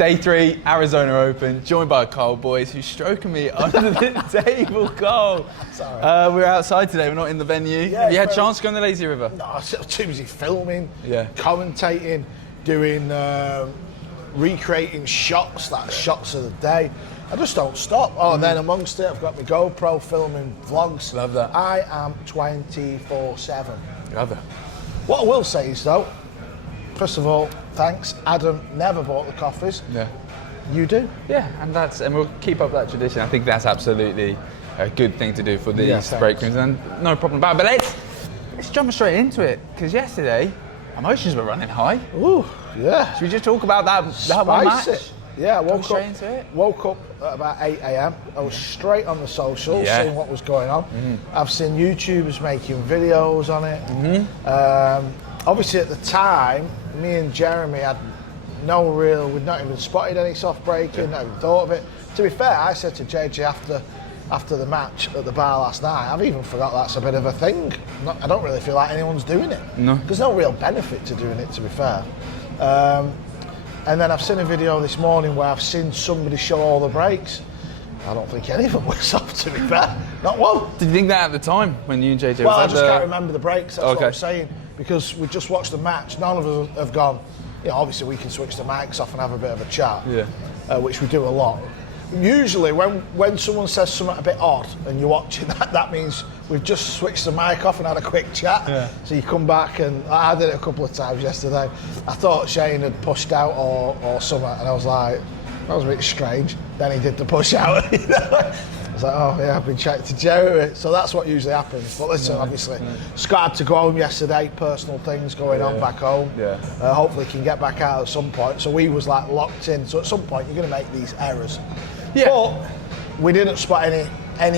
Day 3, Arizona Open, joined by Karl, boys, who's stroking me under the table. Karl. We're outside today, we're not in the venue. Yeah, have you had a chance to go on the lazy river? No, I was too busy filming, commentating, doing, recreating shots of the day. I just don't stop. Oh, and then amongst it, I've got my GoPro filming vlogs. Love that. I am 24/7. Love that. What I will say is, though, first of all, thanks. Adam never bought the coffees. Yeah. You do? Yeah, and we'll keep up that tradition. I think that's absolutely a good thing to do for these break rooms, and no problem about it. But let's jump straight into it, because yesterday, emotions were running high. Ooh, yeah. Should we just talk about that one match? Yeah, I woke up at about 8 a.m. I was straight on the socials, seeing what was going on. I've seen YouTubers making videos on it. Obviously, at the time, me and Jeremy had we'd not even spotted any soft breaking, not even thought of it. To be fair, I said to JJ after the match at the bar last night, I've even forgot that's a bit of a thing. I don't really feel like anyone's doing it. No. There's no real benefit to doing it, to be fair. And then I've seen a video this morning where I've seen somebody show all the breaks. I don't think any of them were soft, to be fair. Not one. Did you think that at the time when you and JJ Well, I just can't remember the breaks, that's what I'm saying. Because we just watched the match, none of us have gone, obviously we can switch the mics off and have a bit of a chat, which we do a lot. Usually when someone says something a bit odd and you're watching that means we've just switched the mic off and had a quick chat. Yeah. So you come back, and I did it a couple of times yesterday. I thought Shane had pushed out or something, and I was like, that was a bit strange. Then he did the push out. I was like, oh yeah, I've been chatting to Jeremy. So that's what usually happens. But listen, obviously, Scott had to go home yesterday, personal things going on back home. Yeah. Hopefully he can get back out at some point. So we was like locked in. So at some point you're going to make these errors. Yeah. But we didn't spot any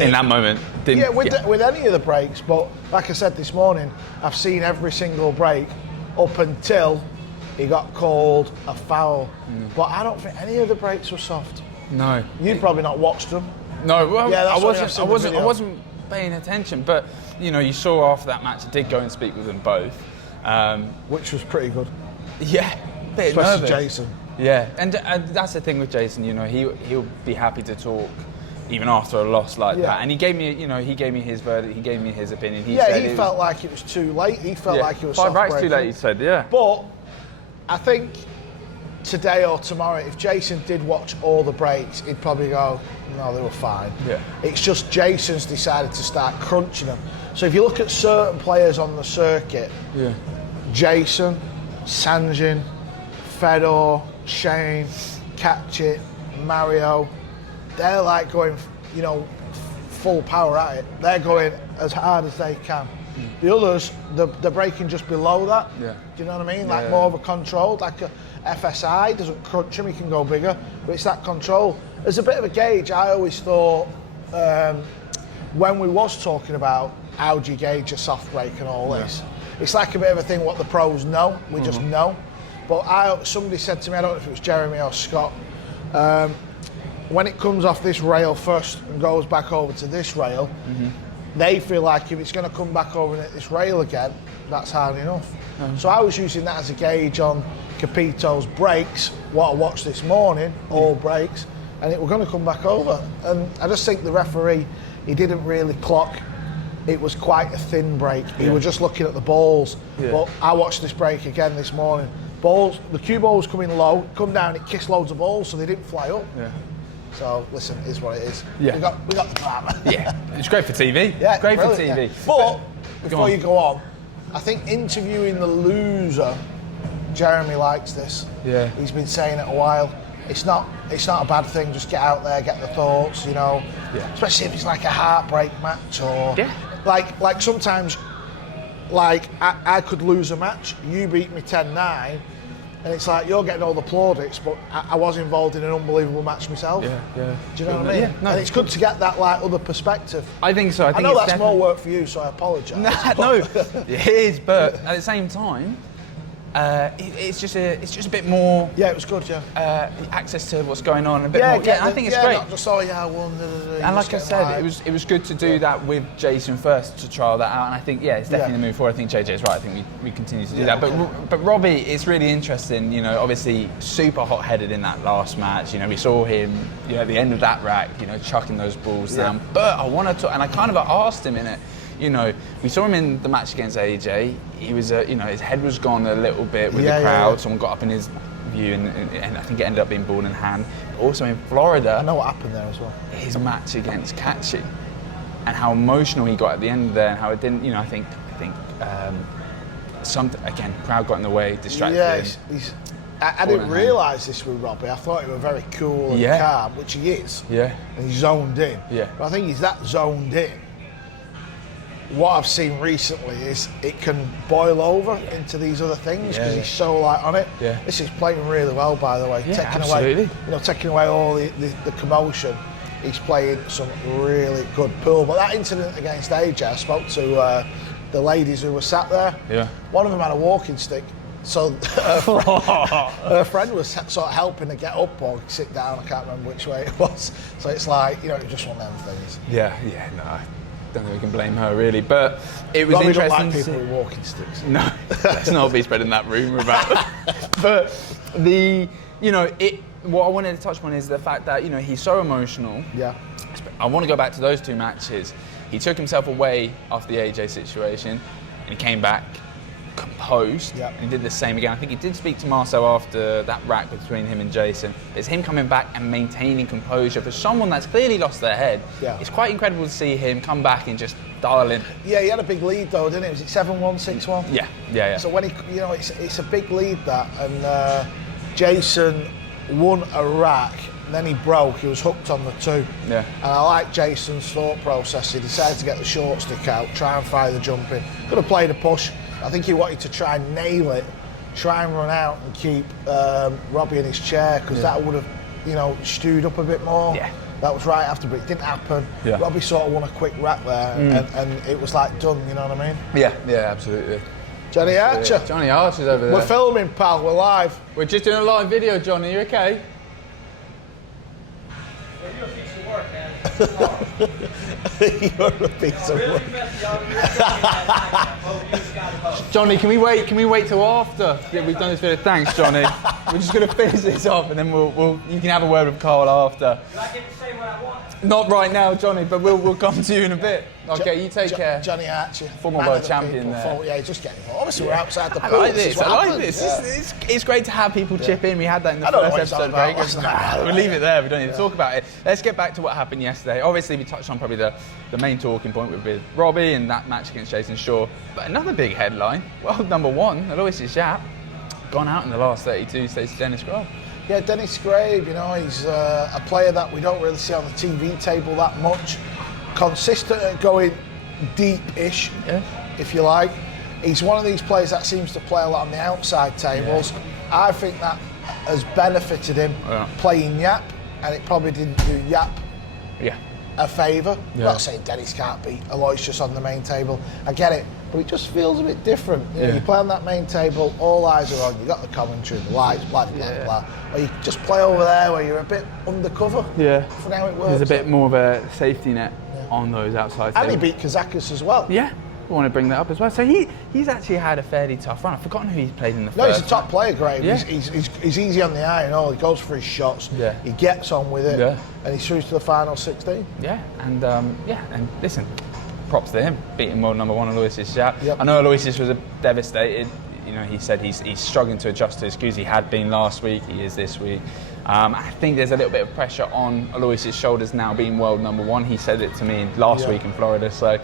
in that moment. With any of the breaks. But like I said this morning, I've seen every single break up until he got called a foul. But I don't think any of the breaks were soft. No. You'd probably not watched them. No, well, I wasn't paying attention. But you saw after that match, I did go and speak with them both, which was pretty good. Yeah, bit especially nervous. Jayson. Yeah, and that's the thing with Jayson. He'll be happy to talk even after a loss like that. And he gave me, his verdict. He gave me his opinion. He felt like it was too late. He felt like it was 5 breaks too late. He said, But I think today or tomorrow, if Jayson did watch all the breaks, he'd probably go, no, they were fine. Yeah. It's just Jason's decided to start crunching them. So if you look at certain players on the circuit, Jayson, Sanjin, Fedor, Shane, Katchit, Mario, they're like going, full power at it. They're going as hard as they can. The others, they're breaking just below that. Yeah. Do you know what I mean? Like more of a control, like a FSI doesn't crunch him, he can go bigger, but it's that control. As a bit of a gauge, I always thought when we was talking about how do you gauge a soft break and all this, it's like a bit of a thing what the pros know, we just know. But somebody said to me, I don't know if it was Jeremy or Scott, when it comes off this rail first and goes back over to this rail, they feel like if it's going to come back over and hit this rail again, that's hard enough. So I was using that as a gauge on Capito's breaks, what I watched this morning, all breaks, and it was going to come back over. And I just think the referee, he didn't really clock. It was quite a thin break. He was just looking at the balls. But I watched this break again this morning. Balls, the cue ball was coming low, come down, it kissed loads of balls, so they didn't fly up. Yeah. So listen, it is what it is. Yeah. We got the drama. Yeah, it's great for TV. Yeah, great for TV. Yeah. But before you go on, I think interviewing the loser, Jeremy likes this. Yeah. He's been saying it a while. It's not a bad thing. Just get out there, get the thoughts. Yeah. Especially if it's like a heartbreak match or like sometimes. Like, I could lose a match, you beat me 10-9, and it's like, you're getting all the plaudits, but I was involved in an unbelievable match myself. Yeah. Do you know what I mean? Yeah, no, and it's good to get that, other perspective. I think so. I know that's more work for you, so I apologise. No, it is, but at the same time, It's just a bit more. Yeah, it was good. Yeah. Access to what's going on a bit more. Yeah, I think it's great. Not just I won. And like I said, it was good to do that with Jayson first to trial that out. And I think it's definitely the move forward. I think JJ's right. I think we continue to do that. But Robbie, it's really interesting. You know, obviously super hot-headed in that last match. You know, we saw him at the end of that rack. You know, chucking those balls down. But I want to talk, and I kind of asked him in it. You know, we saw him in the match against AJ. He was, his head was gone a little bit with the crowd. Someone got up in his view, and I think it ended up being ball in hand. Also in Florida, I know what happened there as well. His match against Kachi, and how emotional he got at the end there, and how it didn't. You know, I think something again. Crowd got in the way, distracted. Yeah, I didn't realise this with Robbie. I thought he was very cool and calm, which he is. Yeah. And he's zoned in. Yeah. But I think he's that zoned in. What I've seen recently is it can boil over into these other things because he's so on it. Yeah. This is playing really well, by the way. Yeah, absolutely. Taking away all the commotion. He's playing some really good pool. But that incident against AJ, I spoke to the ladies who were sat there. Yeah. One of them had a walking stick. So her friend was sort of helping her get up or sit down. I can't remember which way it was. So it's like, it just one of them things. Yeah, no. I don't think we can blame her really, but it was Robbie interesting. Don't like people with walking sticks. No, let's not be spreading that rumour about it. But what I wanted to touch on is the fact that he's so emotional. Yeah. I want to go back to those two matches. He took himself away after the AJ situation, and he came back composed, and he did the same again. I think he did speak to Marcel after that rack between him and Jayson. It's him coming back and maintaining composure for someone that's clearly lost their head. Yeah. It's quite incredible to see him come back and just dial in. Yeah, he had a big lead though, didn't he? Was it 7-1, 6-1? Yeah. So when it's a big lead that, and Jayson won a rack, and then he broke. He was hooked on the 2. Yeah. And I like Jayson's thought process. He decided to get the short stick out, try and fire the jump in. Could have played a push. I think he wanted to try and nail it, try and run out and keep Robbie in his chair, because that would have, stewed up a bit more. Yeah. That was right after, but it didn't happen. Yeah. Robbie sort of won a quick rack there, and it was like done, you know what I mean? Yeah, absolutely. Johnny Archer. Johnny Archer's over there. We're filming, pal, we're live. We're just doing a live video, Johnny, you okay? You're a piece of work. Johnny, can we wait till after? Yeah, we've done this video. Thanks, Johnny. We're just going to finish this off, and then you can have a word with Karl after. Do I get to say what I want? Not right now, Johnny, but we'll come to you in a bit. Okay, you take care. Johnny Archer, former world champion there. Yeah, just getting involved. Obviously, we're outside the pool. I like this. Yeah. It's great to have people chip in. We had that in the first episode. We'll leave it there. We don't need to talk about it. Let's get back to what happened yesterday. Obviously, we touched on probably the main talking point with Robbie and that match against Jayson Shaw. But another big headline, world number 1, Aloysius Yap, gone out in the last 32 states to Dennis Grabe. Yeah, Dennis Grabe, he's a player that we don't really see on the TV table that much. Consistent at going deep-ish, if you like. He's one of these players that seems to play a lot on the outside tables. Yeah. I think that has benefited him playing Yap, and it probably didn't do Yap a favour. I'm not saying Dennis can't beat Aloysius on the main table. I get it, but it just feels a bit different. You play on that main table, all eyes are on you, got the commentary, the lights, blah, blah, blah. Or you just play over there where you're a bit undercover. Yeah. For how it works. There's a bit more of a safety net on those outside tables. And he beat Kazakis as well. Yeah. I want to bring that up as well. So he's actually had a fairly tough run. I've forgotten who he's played in the first. No, he's a top player, Graham. Yeah. He's easy on the eye, he goes for his shots. Yeah. He gets on with it. Yeah. And he's through to the final 16. Yeah, and listen, props to him, beating world number 1 Aloysius Yap. Yep. I know Aloysius was devastated. He said he's struggling to adjust to his cues. He had been last week, he is this week. I think there's a little bit of pressure on Aloysius' shoulders now being world number 1. He said it to me last week in Florida, so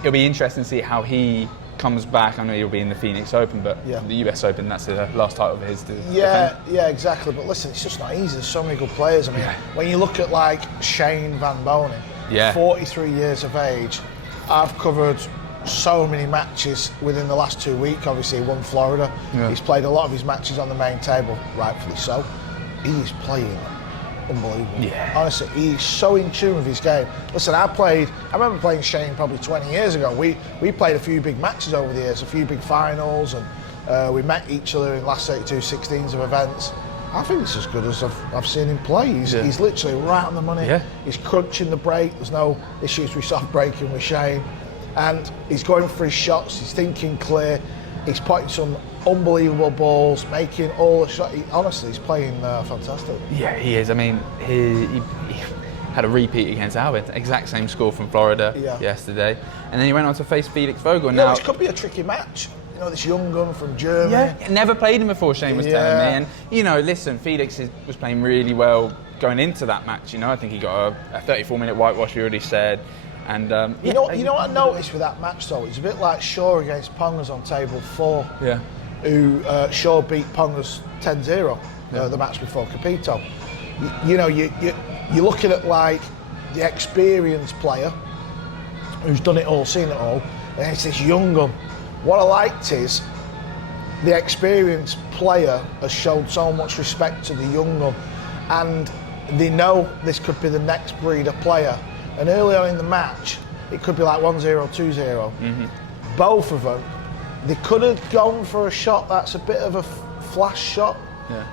it'll be interesting to see how he comes back. I know he'll be in the Phoenix Open, but the US Open, that's the last title of his. Yeah, exactly. But listen, it's just not easy. There's so many good players. I mean, when you look at like Shane Van Boening, 43 years of age, I've covered so many matches within the last 2 weeks. Obviously, he won Florida. Yeah. He's played a lot of his matches on the main table, rightfully so. He's playing unbelievable. Yeah. Honestly, he's so in tune with his game. Listen, I remember playing Shane probably 20 years ago. We played a few big matches over the years, a few big finals, and We met each other in last 32 16s of events. I think it's as good as I've seen him play. He's literally right on the money. Yeah. He's crunching the break. There's no issues with soft breaking with Shane. And he's going for his shots. He's thinking clear. He's putting some unbelievable balls, making all the shots. Honestly, he's playing fantastic. Yeah, he is. I mean, he had a repeat against Albert, exact same score from Florida yesterday. And then he went on to face Felix Vogel. Now, which could be a tricky match. You know, this young gun from Germany. Yeah, never played him before, Shane was telling me. And, you know, listen, Felix was playing really well going into that match. You know, I think he got a 34-minute whitewash, we already said. And you know what I noticed with that match, though? It's a bit like Shaw against Pongas on table 4. Yeah. Who Shaw beat Pongas 10-0 the match before Capito. You know, you're looking at like the experienced player who's done it all, seen it all, and it's this young gun. What I liked is the experienced player has shown so much respect to the young gun, and they know this could be the next breed of player. And early on in the match, it could be like 1-0, 2-0. Mm-hmm. Both of them, they could have gone for a shot that's a bit of a flash shot,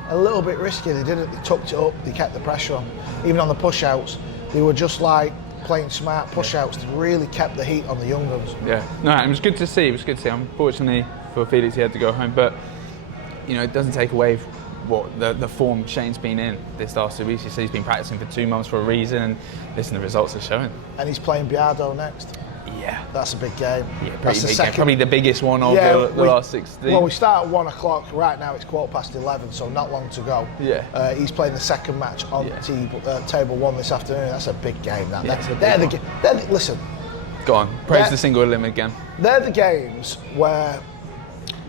a little bit risky. They didn't. They tucked it up. They kept the pressure on. Even on the push-outs, they were just like playing smart push-outs. They really kept the heat on the young guns. Yeah, no, it was good to see. It was good to see. Unfortunately for Felix, he had to go home, but you know, it doesn't take away what the form Shane's been in this last 2 weeks. He said he's been practicing for 2 months for a reason, and listen, the results are showing. And he's playing Biardo next. Yeah, that's a big game. Yeah, pretty big game. Probably the biggest one of the last 16. Well, we start at 1 o'clock. Right now it's 11:15, so not long to go. Yeah. He's playing the second match on table 1 this afternoon. That's a big game. Listen. Go on. Praise the single limit again. They're the games where.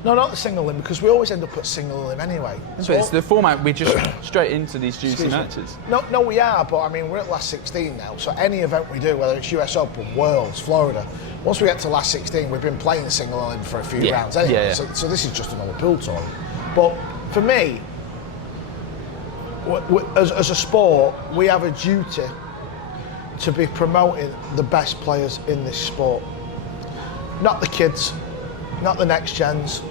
No, not the single limb, because we always end up at single limb anyway. So it's the format, we're just straight into these juicy matches. No, we are, but I mean, we're at last 16 now, so any event we do, whether it's US Open, Worlds, Florida, once we get to last 16, we've been playing single limb for a few rounds anyway, so this is just another pool tour. But for me, as a sport, we have a duty to be promoting the best players in this sport. Not the kids, not the next gens.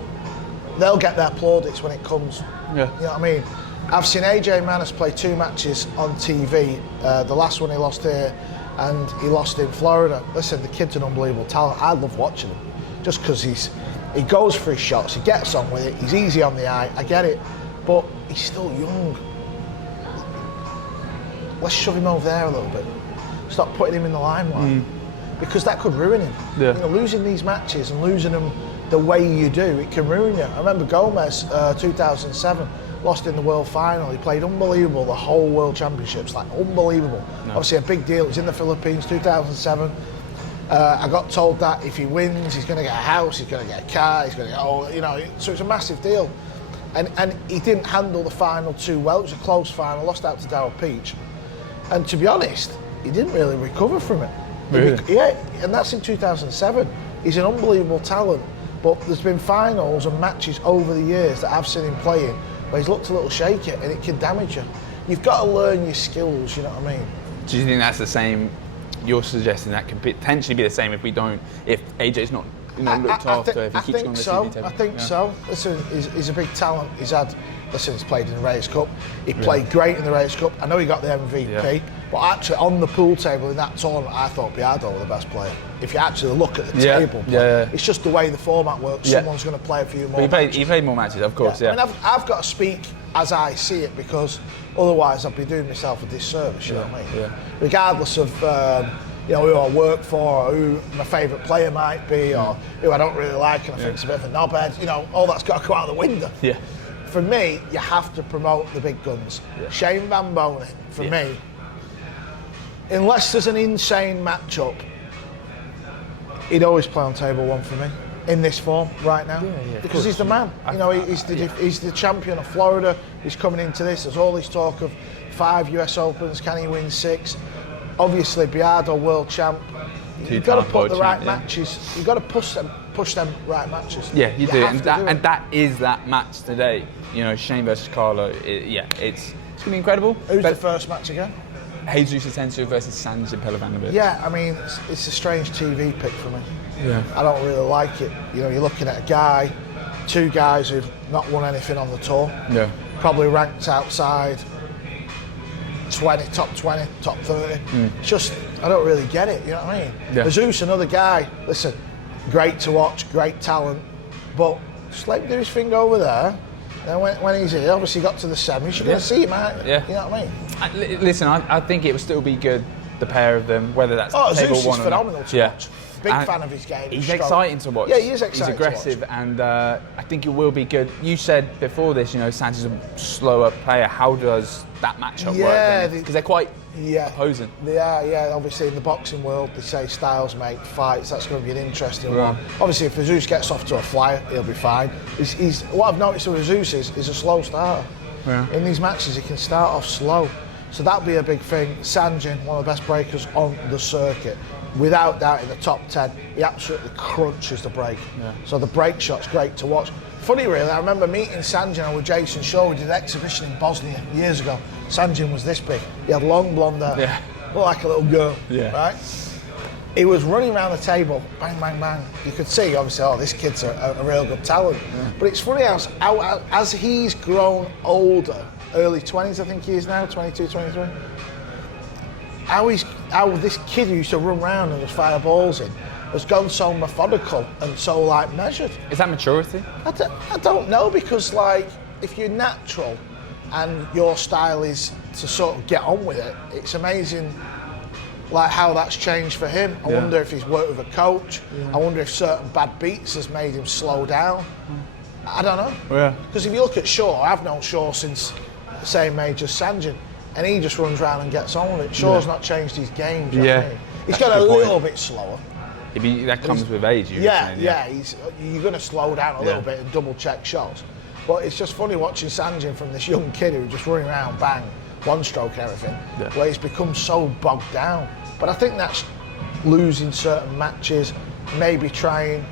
They'll get their plaudits when it comes. Yeah. You know what I mean? I've seen AJ Manis play 2 matches on TV. The last one he lost here, and he lost in Florida. Listen, the kid's an unbelievable talent. I love watching him, just because he goes for his shots, he gets on with it, he's easy on the eye. I get it, but he's still young. Let's shove him over there a little bit. Stop putting him in the limelight. Because that could ruin him. Yeah. You know, losing these matches and losing them the way you do, it can ruin you. I remember Gomez, 2007, lost in the world final. He played unbelievable the whole World Championships, like unbelievable. No. Obviously a big deal. It was in the Philippines, 2007. I got told that if he wins, he's going to get a house, he's going to get a car, he's going to get, you know, so it's a massive deal. And he didn't handle the final too well. It was a close final, lost out to Darryl Peach. And to be honest, he didn't really recover from it. Really? Yeah, and that's in 2007. He's an unbelievable talent, but there's been finals and matches over the years that I've seen him playing where he's looked a little shaky and it can damage you. You've got to learn your skills, you know what I mean? Do you think that's the same? You're suggesting that could potentially be the same if AJ's not looked after, if he keeps on the TV table? I think so. Listen, he's a big talent. He's played in the Raiders Cup. He played great in the Raiders Cup. I know he got the MVP, but actually on the pool table in that tournament, I thought Biardo was the best player. If you actually look at the table, it's just the way the format works. Someone's going to play a few more matches. He played more matches, of course, I mean, I've got to speak as I see it, because otherwise I'd be doing myself a disservice, you know what I mean? Yeah. Regardless of who I work for, or who my favourite player might be, or who I don't really like and I think it's a bit of a knobhead, you know, all that's got to go out the window. Yeah. For me, you have to promote the big guns. Yeah. Shane Van Boening, for me, unless there's an insane matchup, he'd always play on table 1 for me in this form right now, because he's the man. You know, he's the champion of Florida. He's coming into this. There's all this talk of 5 US Opens. Can he win 6? Obviously, Biardo world champ. You've got to put the right matches. You've got to push them right matches. Yeah, you do, and that is that match today. You know, Shane versus Karl. It's gonna be incredible. Who's the first match again? Jesus Asensio versus Sandis Pelovanovic. Yeah, I mean, it's a strange TV pick for me. Yeah. I don't really like it. You know, you're looking at a guy two guys who've not won anything on the tour. Yeah. Probably ranked outside 20, top 20, top 30. It's just, I don't really get it, you know what I mean? Yeah. Jesus, another guy, listen, great to watch, great talent, but just let him do his thing over there. Then when he's here, obviously got to the semis, you're going to see him out. Yeah. You know what I mean? Listen, I think it will still be good, the pair of them, whether that's table Zeus one is or phenomenal not. to watch. Big fan of his game. He's exciting to watch. Yeah, he is exciting. He's aggressive, and I think it will be good. You said before this, Sanchez is a slower player. How does that matchup work? Because they're quite opposing. They are, yeah. Obviously, in the boxing world, they say styles make fights. That's going to be an interesting one. Obviously, if Jesus gets off to a flyer, he'll be fine. He's what I've noticed with Jesus is a slow starter. Yeah. In these matches, he can start off slow. So that'll be a big thing. Sanjin, one of the best breakers on the circuit. Without doubt, in the top 10, he absolutely crunches the break. Yeah. So the break shot's great to watch. Funny, really, I remember meeting Sanjin with Jayson Shaw. We did an exhibition in Bosnia years ago. Sanjin was this big. He had long blonde hair, looked like a little girl, right? He was running around the table, bang, bang, bang. You could see, obviously, this kid's a real good talent. Yeah. But it's funny how as he's grown older, early 20s, I think he is now, 22, 23. How this kid who used to run around and just fire balls in has gone so methodical and so measured. Is that maturity? I don't know, because if you're natural and your style is to sort of get on with it, it's amazing how that's changed for him. I wonder if he's worked with a coach. I wonder if certain bad beats has made him slow down. I don't know. Yeah. Because if you look at Shaw, I've known Shaw since the same age as Sanjin, and he just runs around and gets on with it. Shaw's not changed his game. You know what I mean? He's got a little bit slower. That comes with age. You're going to slow down a little bit and double check shots. But it's just funny watching Sanjin from this young kid who just running around, bang, one stroke everything, where he's become so bogged down. But I think that's losing certain matches, maybe trying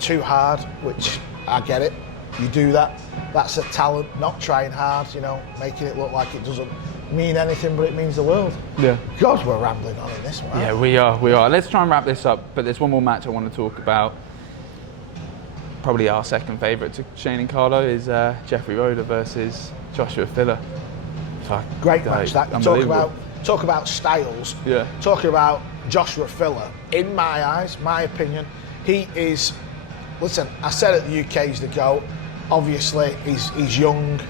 too hard, which I get it. You do that. That's a talent, not trying hard, making it look like it doesn't mean anything, but it means the world. Yeah. God, we're rambling on in this one. Yeah, we are. Let's try and wrap this up, but there's one more match I want to talk about. Probably our second favourite to Shane and Carlo is Jeffrey Roeder versus Joshua Filler. Great match that. Talk about styles. Yeah. Talking about Joshua Filler, in my eyes, my opinion, he is, listen, I said it, the UK's the GOAT. Obviously, he's young.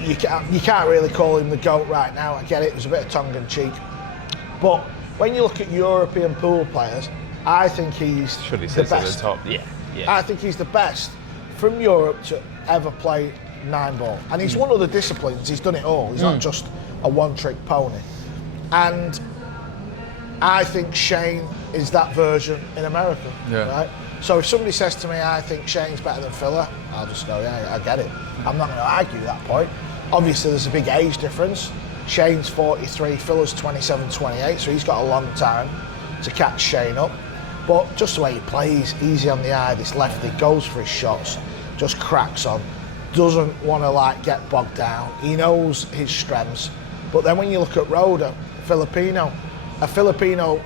You can't really call him the GOAT right now. I get it. There's a bit of tongue-in-cheek. But when you look at European pool players, I think he's the best. At the top. Yeah. I think he's the best from Europe to ever play nine ball. And he's won other disciplines. He's done it all. He's not just a one-trick pony. And I think Shane is that version in America. Yeah. Right? So if somebody says to me, I think Shane's better than Filler, I'll just go, yeah, I get it. I'm not going to argue that point. Obviously, there's a big age difference. Shane's 43, Filler's 27, 28, so he's got a long time to catch Shane up. But just the way he plays, easy on the eye, this lefty, goes for his shots, just cracks on, doesn't want to get bogged down. He knows his strengths. But then when you look at Roeder, a Filipino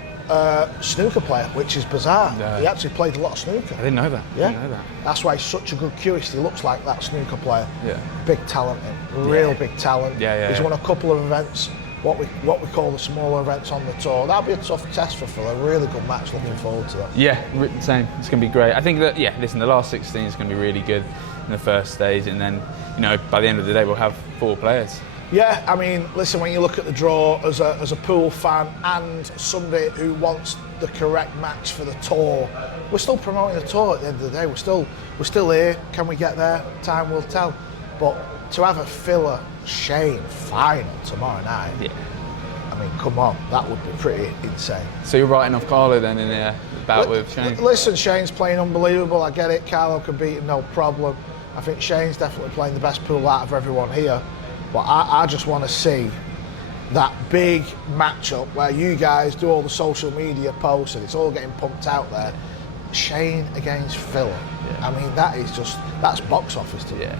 snooker player, which is bizarre. Yeah. He actually played a lot of snooker. I didn't know that. Yeah. That's why he's such a good curist. He looks like that snooker player. Yeah. Big talent, real big talent. He's won a couple of events, what we call the smaller events on the tour. That'll be a tough test for Phil. A really good match. Looking forward to that. Yeah, same. It's going to be great. I think that the last 16 is going to be really good in the first stage, and then by the end of the day we'll have 4 players. Yeah, I mean, listen, when you look at the draw as a pool fan and somebody who wants the correct match for the tour, we're still promoting the tour at the end of the day. We're still here. Can we get there? Time will tell. But to have a Filler Shane final tomorrow night, I mean, come on, that would be pretty insane. So you're writing off Carlo then in the bout with Shane? Listen, Shane's playing unbelievable. I get it. Carlo can beat him, no problem. I think Shane's definitely playing the best pool out of everyone here. But I just want to see that big matchup where you guys do all the social media posts and it's all getting pumped out there. Shane against Filler. Yeah. I mean, that's box office to me. Yeah,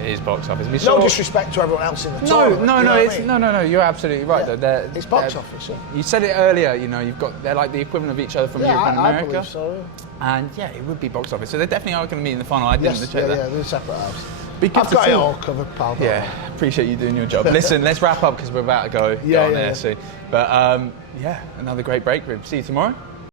it is box office. No disrespect to everyone else in the tour. No, you're absolutely right. Yeah. It's box office. Yeah. You said it earlier. They're like the equivalent of each other from Europe and America. I believe so. And yeah, it would be box office. So they definitely are going to meet in the final. I didn't check that. Yeah, they're separate halves. I've got it all covered, pal. Yeah, appreciate you doing your job. Listen, let's wrap up because we're about to go on there soon. But yeah, another great break room. See you tomorrow.